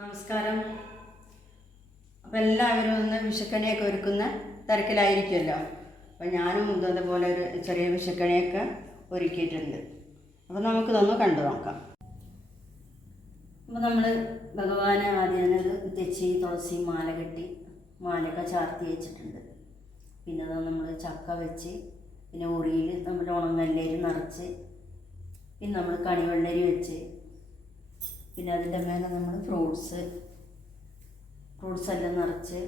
നമസ്കാരം. അപ്പോൾ എല്ലാവരും ഒന്ന് വിഷുക്കണിയൊക്കെ ഒരുക്കുന്ന തിരക്കിലായിരിക്കുമല്ലോ. അപ്പോൾ ഞാനും ഇതേപോലെ ഒരു ചെറിയ വിഷുക്കണിയൊക്കെ ഒരുക്കിയിട്ടുണ്ട്. അപ്പോൾ നമുക്കിതൊന്ന് കണ്ടു നോക്കാം. അപ്പോൾ നമ്മൾ ഭഗവാനെ ആദ്യം തെച്ചി തുളസി മാല കെട്ടി മാലയൊക്കെ ചാർത്തി വെച്ചിട്ടുണ്ട്. പിന്നെ നമ്മൾ ചക്ക വെച്ച്, പിന്നെ ഉറിയിൽ നമ്മൾ ഉണങ്ങല്ലേരി നിറച്ച്, പിന്നെ നമ്മൾ കണിവെള്ളരി വെച്ച്, പിന്നെ അതിൻ്റെ മേലെ നമ്മൾ ഫ്രൂട്ട്സ് എല്ലാം നിറച്ച്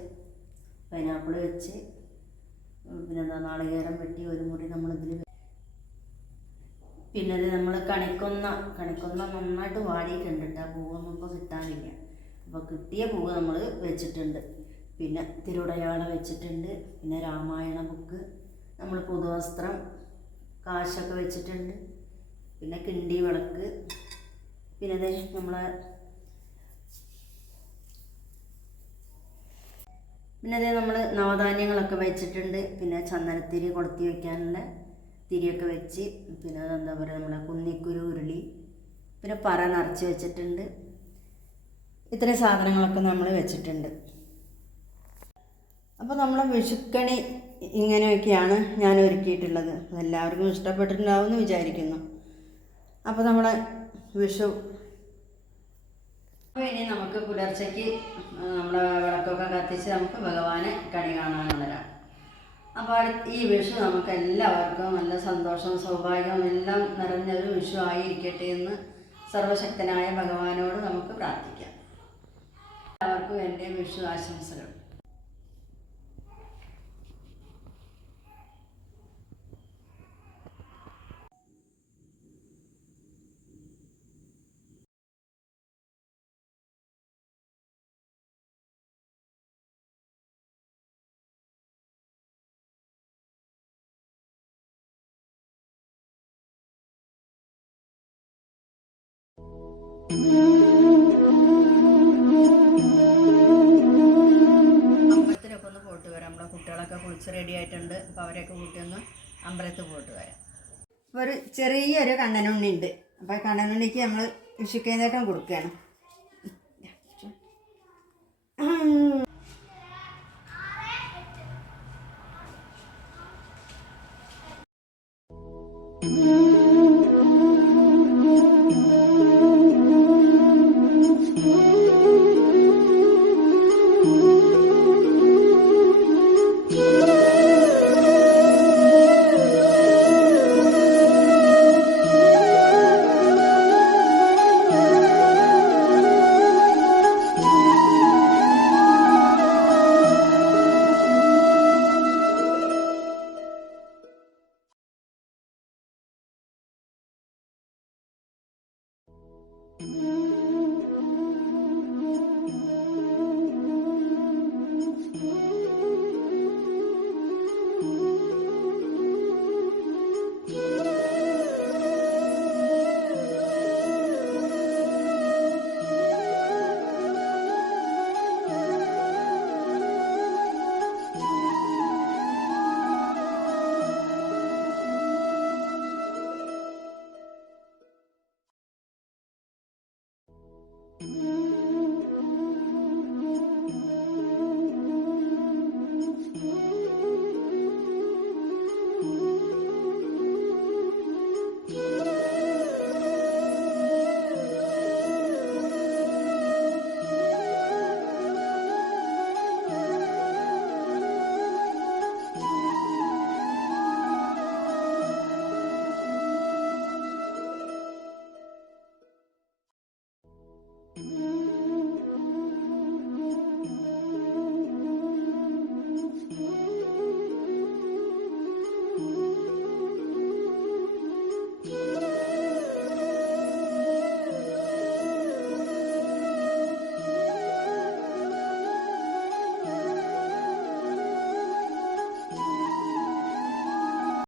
പൈനാപ്പിൾ വെച്ച്, പിന്നെ നാളികേരം വെട്ടി ഒരു മുറി നമ്മളിതിൽ, പിന്നെ അത് നമ്മൾ കണിക്കൊന്ന നന്നായിട്ട് വാടിയിട്ടുണ്ട് കേട്ടോ. പൂവൊന്നും ഇപ്പോൾ കിട്ടാനില്ല. അപ്പോൾ കിട്ടിയ പൂവ് നമ്മൾ വെച്ചിട്ടുണ്ട്. പിന്നെ തിരുവടയാള വെച്ചിട്ടുണ്ട്. പിന്നെ രാമായണ ബുക്ക്, നമ്മൾ പുതുവസ്ത്രം, കാശൊക്കെ വെച്ചിട്ടുണ്ട്. പിന്നെ കിണ്ടി വിളക്ക്, പിന്നെ അത് നമ്മൾ നവധാന്യങ്ങളൊക്കെ വെച്ചിട്ടുണ്ട്. പിന്നെ ചന്ദനത്തിരി കൊളുത്തി വയ്ക്കാനുള്ള തിരിയൊക്കെ വെച്ച്, പിന്നെ അതെന്താ പറയുക, നമ്മളെ കുന്നിക്കുരു ഉരുളി, പിന്നെ പറ നിറച്ച് വെച്ചിട്ടുണ്ട്. ഇത്രയും സാധനങ്ങളൊക്കെ നമ്മൾ വെച്ചിട്ടുണ്ട്. അപ്പോൾ നമ്മളെ വിഷുക്കണി ഇങ്ങനെയൊക്കെയാണ് ഞാൻ ഒരുക്കിയിട്ടുള്ളത്. എല്ലാവർക്കും ഇഷ്ടപ്പെട്ടിട്ടുണ്ടാവുമെന്ന് വിചാരിക്കുന്നു. അപ്പോൾ നമ്മളെ വിഷു, അപ്പോൾ ഇനി നമുക്ക് പുലർച്ചയ്ക്ക് നമ്മുടെ വിളക്കൊക്കെ കത്തിച്ച് നമുക്ക് ഭഗവാനെ കണി കാണാനുള്ളതാണ്. അപ്പോൾ ഈ വിഷു നമുക്ക് എല്ലാവർക്കും നല്ല സന്തോഷവും സൗഭാഗ്യവും എല്ലാം നിറഞ്ഞൊരു വിഷു ആയിരിക്കട്ടെ എന്ന് സർവശക്തനായ ഭഗവാനോട് നമുക്ക് പ്രാർത്ഥിക്കാം. എല്ലാവർക്കും എൻ്റെ വിഷു ആശംസകൾ. അമ്പലത്തിലൊക്കെ ഒന്ന് പോയിട്ട് വരാം. നമ്മളെ കുട്ടികളൊക്കെ കുളിച്ച് റെഡി ആയിട്ടുണ്ട്. അപ്പോൾ അവരെയൊക്കെ കൂട്ടി ഒന്ന് അമ്പലത്തിൽ പോയിട്ട് വരാം. അപ്പോൾ ഒരു ചെറിയൊരു കണ്ണനുണ്ണി ഉണ്ട്. അപ്പോൾ കണ്ണനുണ്ണിക്ക് നമ്മൾ വിഷുക്കേന്തേട്ടം കൊടുക്കുകയാണ്.